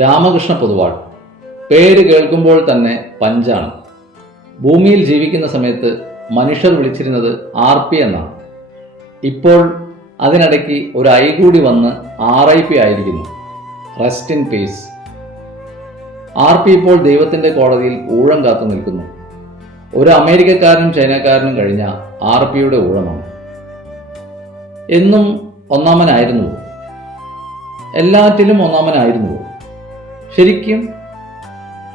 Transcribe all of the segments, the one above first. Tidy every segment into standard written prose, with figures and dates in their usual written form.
രാമകൃഷ്ണ പൊതുവാൾ. പേര് കേൾക്കുമ്പോൾ തന്നെ പഞ്ചാണ്. ഭൂമിയിൽ ജീവിക്കുന്ന സമയത്ത് മനുഷ്യർ വിളിച്ചിരുന്നത് RP എന്നാണ്. ഇപ്പോൾ അതിനിടയ്ക്ക് ഒരു ഐ കൂടി വന്ന് RIP ആയിരിക്കുന്നു. Rest in peace. RP ഇപ്പോൾ ദൈവത്തിൻ്റെ കോടതിയിൽ ഊഴം കാത്തു നിൽക്കുന്നു. ഒരു അമേരിക്കക്കാരനും ചൈനക്കാരനും കഴിഞ്ഞ RPയുടെ ഊഴമാണ്. എന്നും ഒന്നാമനായിരുന്നു, എല്ലാറ്റിലും ഒന്നാമനായിരുന്നു ശരിക്കും,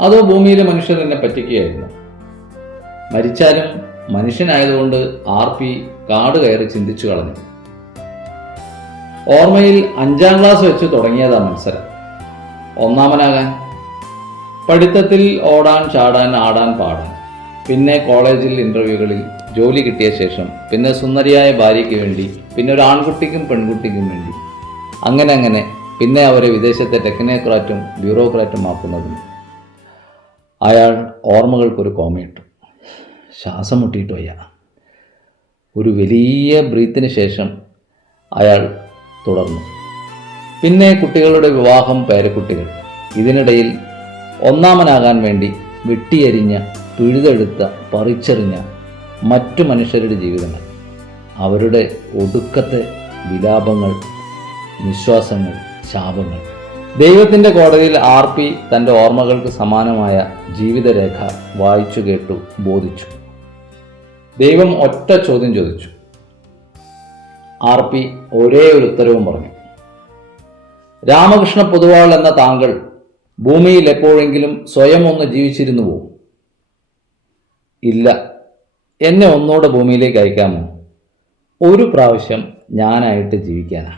അതോ ഭൂമിയിലെ മനുഷ്യർ എന്നെ പറ്റിക്കുകയായിരുന്നു? മരിച്ചാലും മനുഷ്യനായതുകൊണ്ട് RP കാട് കയറി ചിന്തിച്ചു കളഞ്ഞു. ഓർമ്മയിൽ 5ാം ക്ലാസ് വെച്ച് തുടങ്ങിയതാ മത്സരം, ഒന്നാമനാകാൻ. പഠിത്തത്തിൽ ഓടാൻ ചാടാൻ ആടാൻ പാടാൻ, പിന്നെ കോളേജിൽ ഇൻ്റർവ്യൂകളിൽ, ജോലി കിട്ടിയ ശേഷം പിന്നെ സുന്ദരിയായ ഭാര്യയ്ക്ക് വേണ്ടി, പിന്നെ ഒരു ആൺകുട്ടിക്കും പെൺകുട്ടിക്കും വേണ്ടി, അങ്ങനെ പിന്നെ അവരെ വിദേശത്തെ ടെക്നോക്രാറ്റും ബ്യൂറോക്രാറ്റും ആക്കുന്നതിന്. അയാൾ ഓർമ്മകൾക്കൊരു കോമയിട്ടു. ശ്വാസം മുട്ടിയിട്ട് വയ്യ. ഒരു വലിയ ബ്രീത്തിന് ശേഷം അയാൾ തുടർന്നു. പിന്നെ കുട്ടികളുടെ വിവാഹം, പേരക്കുട്ടികൾ. ഇതിനിടയിൽ ഒന്നാമനാകാൻ വേണ്ടി വെട്ടിയരിഞ്ഞ, പിഴുതെടുത്ത, പറിച്ചെറിഞ്ഞ മറ്റു മനുഷ്യരുടെ ജീവിതങ്ങൾ, അവരുടെ ഒടുക്കത്തെ വിലാപങ്ങൾ, നിശ്വാസങ്ങൾ, ശാപങ്ങൾ. ദൈവത്തിൻ്റെ കോടതിയിൽ RP തൻ്റെ ഓർമ്മകൾക്ക് സമാനമായ ജീവിതരേഖ വായിച്ചു കേട്ടു, ബോധിച്ചു. ദൈവം ഒറ്റ ചോദ്യം ചോദിച്ചു. RP ഒരേ ഒരു ഉത്തരവും പറഞ്ഞു. രാമകൃഷ്ണ പൊതുവാൾ എന്ന താങ്കൾ ഭൂമിയിൽ എപ്പോഴെങ്കിലും സ്വയം ഒന്ന് ജീവിച്ചിരുന്നുവോ? ഇല്ല. എന്നെ ഒന്നുകൂടെ ഭൂമിയിലേക്ക് അയക്കാമോ? ഒരു പ്രാവശ്യം ഞാനായിട്ട് ജീവിക്കാനാ.